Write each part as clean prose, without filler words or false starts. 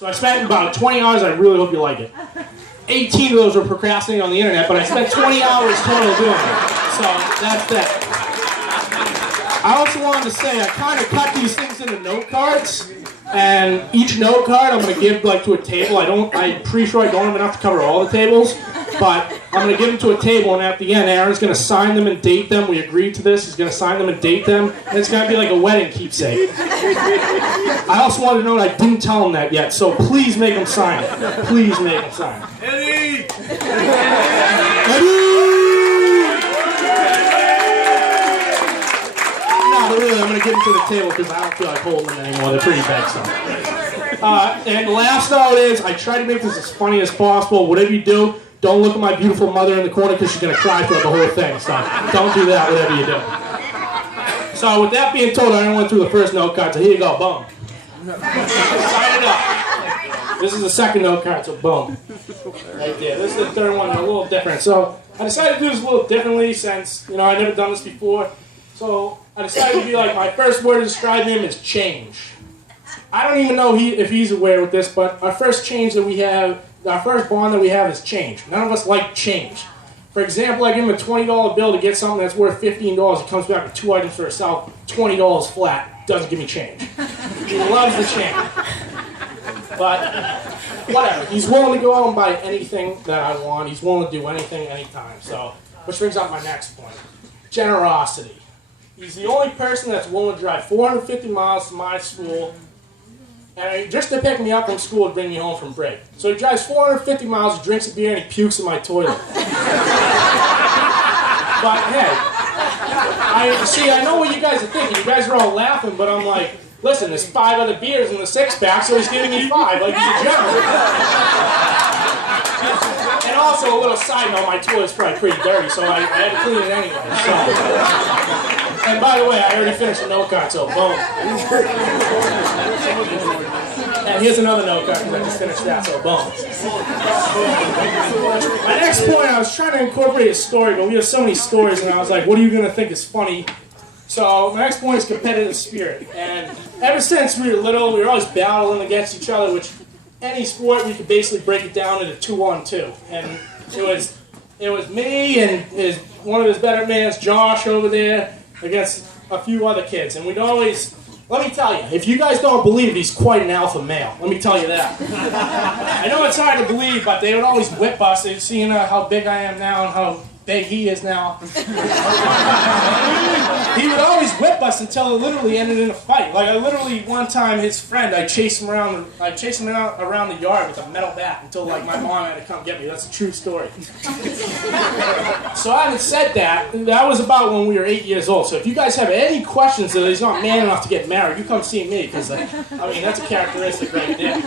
So I spent about 20 hours. I really hope you like it. 18 of those were procrastinating on the internet, but I spent 20 hours total doing it. So that's that. I also wanted to say I kind of cut these things into note cards, and each note card I'm going to give like to a table. I'm pretty sure I don't have enough to cover all the tables, but I'm going to give them to a table, and at the end, Aaron's going to sign them and date them. We agreed to this. He's going to sign them and date them, and it's going to be like a wedding keepsake. I also wanted to know that I didn't tell him that yet, so please make him sign it. Please make him sign it. Eddie! Eddie! No, but really, I'm going to give them to the table because I don't feel like holding them anymore. They're pretty big, so. And the last note is, I try to make this as funny as possible. Whatever you do, don't look at my beautiful mother in the corner because she's going to cry throughout the whole thing. So don't do that, whatever you do. So with that being told, I already went through the first note card, so here you go, boom. Sign it up. This is the second note card, so boom. Right there. This is the third one, a little different. So I decided to do this a little differently since, I never done this before. So I decided to be like, my first word to describe him is change. I don't even know if he's aware of this, but our first change that we have, our first bond that we have is change. None of us like change. For example, I give him a $20 bill to get something that's worth $15. He comes back with 2 items for himself, $20 flat, doesn't give me change. He loves the change. But whatever, he's willing to go out and buy anything that I want. He's willing to do anything, anytime. So, which brings up my next point. Generosity. He's the only person that's willing to drive 450 miles to my school and just to pick me up from school and bring me home from break. So he drives 450 miles, he drinks a beer, and he pukes in my toilet. But hey, I know what you guys are thinking. You guys are all laughing, but I'm like, listen, there's 5 other beers in the 6-pack, so he's giving me 5, like he's a general. And also, a little side note, my toilet's probably pretty dirty, so I had to clean it anyway. So. And by the way, I already finished the note card, so boom. And here's another note card, because I just finished that, so boom. My next point, I was trying to incorporate a story, but we have so many stories, and I was like, what are you going to think is funny? So my next point is competitive spirit. And ever since we were little, we were always battling against each other, which any sport, we could basically break it down into 2-on-2. And it was me and one of his better mans, Josh, over there, against a few other kids. And we'd always, let me tell you, if you guys don't believe it, he's quite an alpha male. Let me tell you that. I know it's hard to believe, but they would always whip us. They'd see how big I am now and how big he is now. He would always whip us until it literally ended in a fight. Like, I literally, one time, his friend, I chased him around the yard with a metal bat until, like, my mom had to come get me. That's a true story. So having said that, that was about when we were 8 years old. So if you guys have any questions that he's not man enough to get married, you come see me, because, that's a characteristic right there.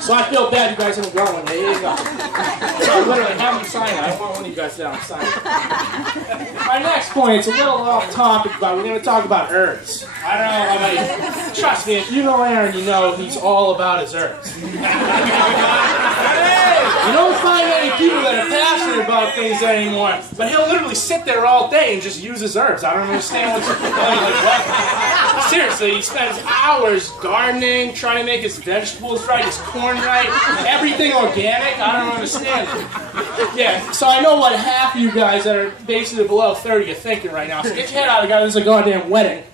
So I feel bad you guys haven't gone one. There you go. So I literally have him sign it. I don't want one of you guys to have him sign it. My next point, it's a little off topic, but we're going to talk about herbs. I don't know, trust me, if you know Aaron, you know he's all about his herbs. You don't find many people that are passionate about things anymore, but he'll literally sit there all day and just use his herbs. I don't understand what's like what. Seriously, he spends hours gardening, trying to make his vegetables right, his corn right, everything organic. I don't understand it. Yeah, so I know what half of you guys that are basically below 30 are thinking right now. So get your head out of the guy, this is a goddamn wedding.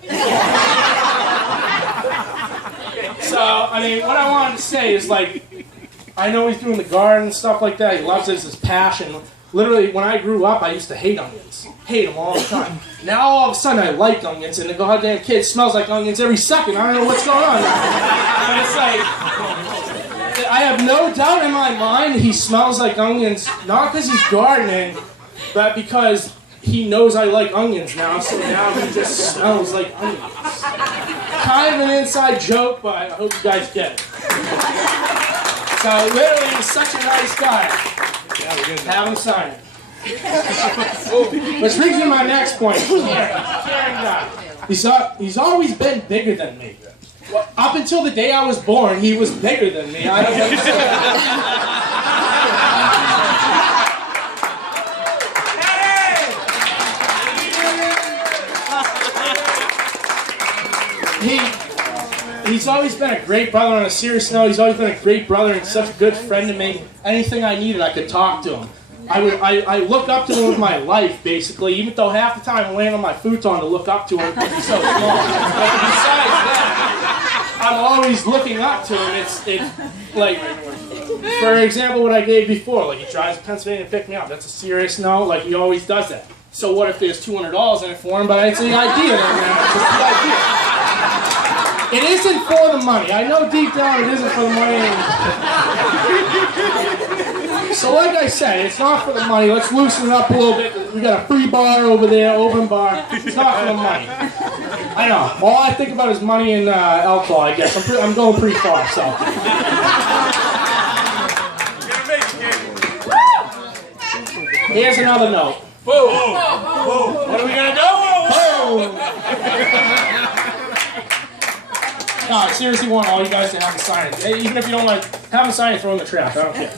So, what I wanted to say is, like, I know he's doing the garden and stuff like that. He loves it, it's his passion. Literally, when I grew up, I used to hate onions. Hate them all the time. Now, all of a sudden, I like onions, and the goddamn kid smells like onions every second. I don't know what's going on. And it's like, I have no doubt in my mind he smells like onions, not because he's gardening, but because he knows I like onions now, so now he just smells like onions. Kind of an inside joke, but I hope you guys get it. So literally, he's such a nice guy. Have him sign it. Which brings me to my next point. Caring guy. He's always been bigger than me. Well, up until the day I was born, he was bigger than me. I don't understand. he's always been a great brother. On a serious note, he's always been a great brother and such a good friend to me. Anything I needed, I could talk to him. I look up to him with my life, basically, even though half the time I'm laying on my futon to look up to him because he's so small. But besides that, I'm always looking up to him. It's like, for example, what I gave before, like he drives to Pennsylvania to pick me up. That's a serious no, like he always does that. So what if there's $200 in it for him, but it's the idea. It's the idea. It isn't for the money. I know deep down it isn't for the money. So like I said, it's not for the money. Let's loosen it up a little bit. We got a free bar over there, open bar. It's not for the money. I know. All I think about is money and alcohol, I guess. I'm going pretty far, so. Here's another note. Whoa! Whoa! What are we gonna do? Boom! No, I seriously want all you guys to have a sign it. Even if you don't like, have a sign it, throw in the trash. I don't care.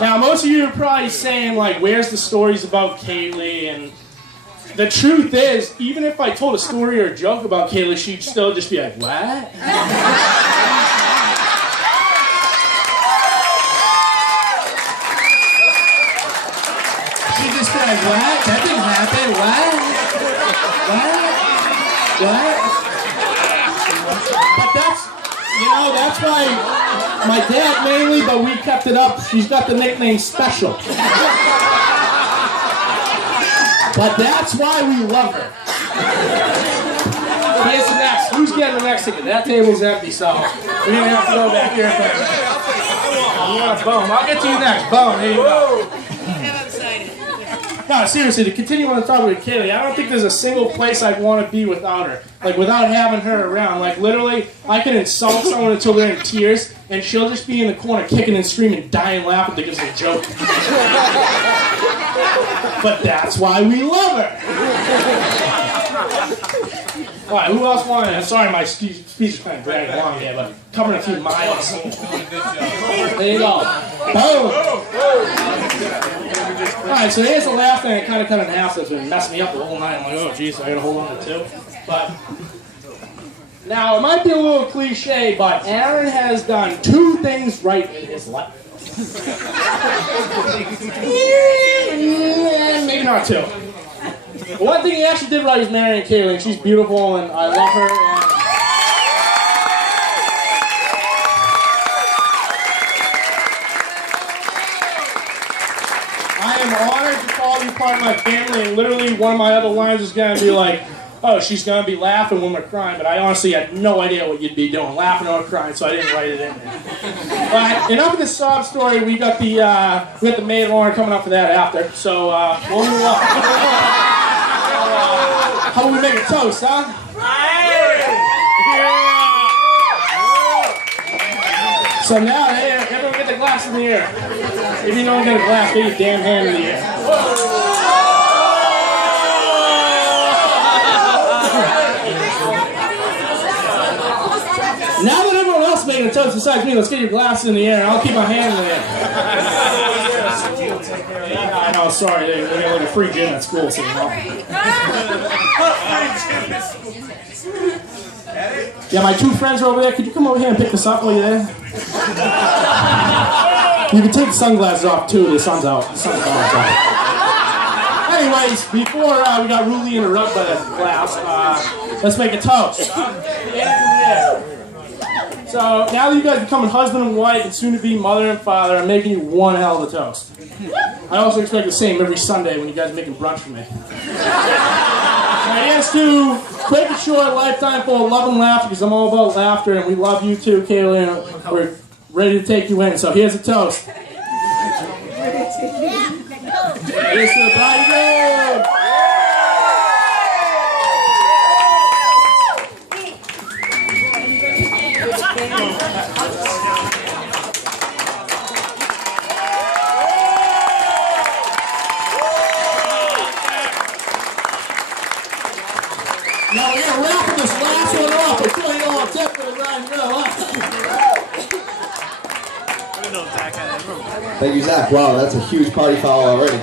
Now, most of you are probably saying, like, where's the stories about Cayley? And the truth is, even if I told a story or a joke about Cayley, she'd still just be like, what? She'd just be like, what? That didn't happen. What? But that's why my dad mainly, but we kept it up. She's got the nickname Special. But that's why we love her. Here's the next. Who's getting the next ticket? That table's empty, so we're going to have to go back here first. You want a bone? I'll get to you next. Bone, there you go. No, seriously, to continue on the topic with Cayley, I don't think there's a single place I'd want to be without her. Like, without having her around. Like, literally, I can insult someone until they're in tears, and she'll just be in the corner kicking and screaming, dying laughing because it's a joke. But that's why we love her. All right, who else wanted it? Sorry, my speech is kind of dragging along here, but covering a few miles. There you go. Boom. Alright, so here's the last thing I kind of cut in half that's been messing me up the whole night. I'm like, oh geez, I gotta hold on to two. But now it might be a little cliche, but Aaron has done two things right in his life. Maybe not two. But one thing he actually did right was marrying Cayley, and she's beautiful, and I love her. And I am honored to call you part of my family, and literally one of my other lines is going to be like, oh, she's going to be laughing when we're crying, but I honestly had no idea what you'd be doing, laughing or crying, so I didn't write it in there. But enough of the sob story, we got the maid of honor coming up for that after, so we'll move on. How about we make a toast, huh? So now, hey, everyone get the glass in the air. If you don't get a glass, get your damn hand in the air. Now that everyone else is making a toast besides me, let's get your glasses in the air, and I'll keep my hand in the air. Yeah, I know, sorry, they got like a free gym at school, so you know. Yeah, my two friends are over there. Could you come over here and pick this up while you're there? You can take the sunglasses off too, the sun's out. The sun's out. Anyways, before we got rudely interrupted by that glass, let's make a toast. So, now that you guys are becoming husband and wife and soon to be mother and father, I'm making you one hell of a toast. I also expect the same every Sunday when you guys are making brunch for me. My here's to quick and short lifetime full of love and laughter, because I'm all about laughter, and we love you too, Cayley, and we're ready to take you in. So here's a toast. Here's to the bridegroom. Now we're going to wrap this last one off until you all tip for the ride and go. Thank you, Zach. Wow, that's a huge party foul already.